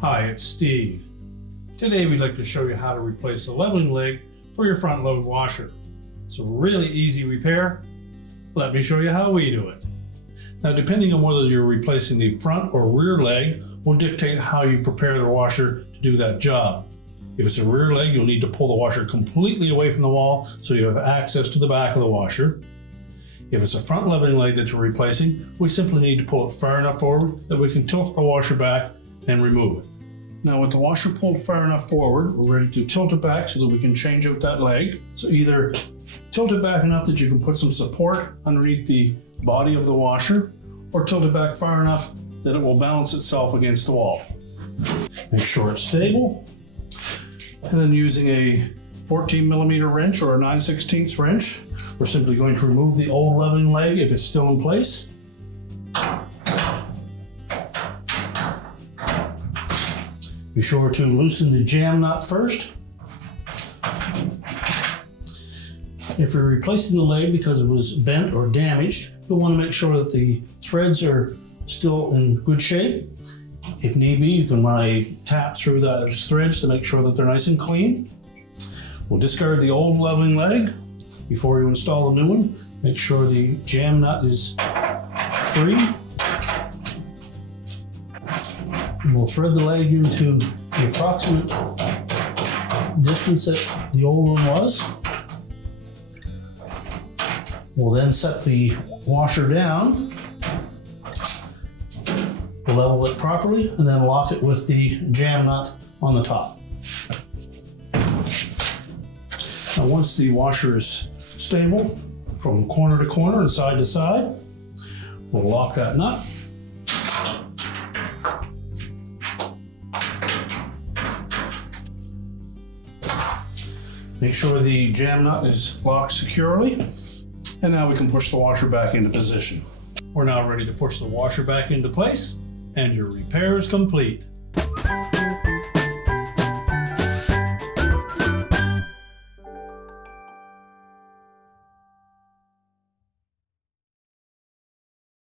Hi, it's Steve. Today we'd like to show you how to replace the leveling leg for your front load washer. It's a really easy repair. Let me show you how we do it. Now, depending on whether you're replacing the front or rear leg will dictate how you prepare the washer to do that job. If it's a rear leg, you'll need to pull the washer completely away from the wall so you have access to the back of the washer. If it's a front leveling leg that you're replacing, we simply need to pull it far enough forward that we can tilt the washer back and remove it. Now, with the washer pulled far enough forward, we're ready to tilt it back so that we can change out that leg. So either tilt it back enough that you can put some support underneath the body of the washer, or tilt it back far enough that it will balance itself against the wall. Make sure it's stable. And then using a 14mm wrench or a 9/16 wrench, we're simply going to remove the old leveling leg if it's still in place. Be sure to loosen the jam nut first. If you're replacing the leg because it was bent or damaged, you'll want to make sure that the threads are still in good shape. If need be, you can run a tap through those threads to make sure that they're nice and clean. We'll discard the old leveling leg before you install the new one. Make sure the jam nut is free. And we'll thread the leg into the approximate distance that the old one was. We'll then set the washer down, level it properly, and then lock it with the jam nut on the top. Now, once the washer is stable from corner to corner and side to side, we'll lock that nut. Make sure the jam nut is locked securely, and now we can push the washer back into position. We're now ready to push the washer back into place, and your repair is complete.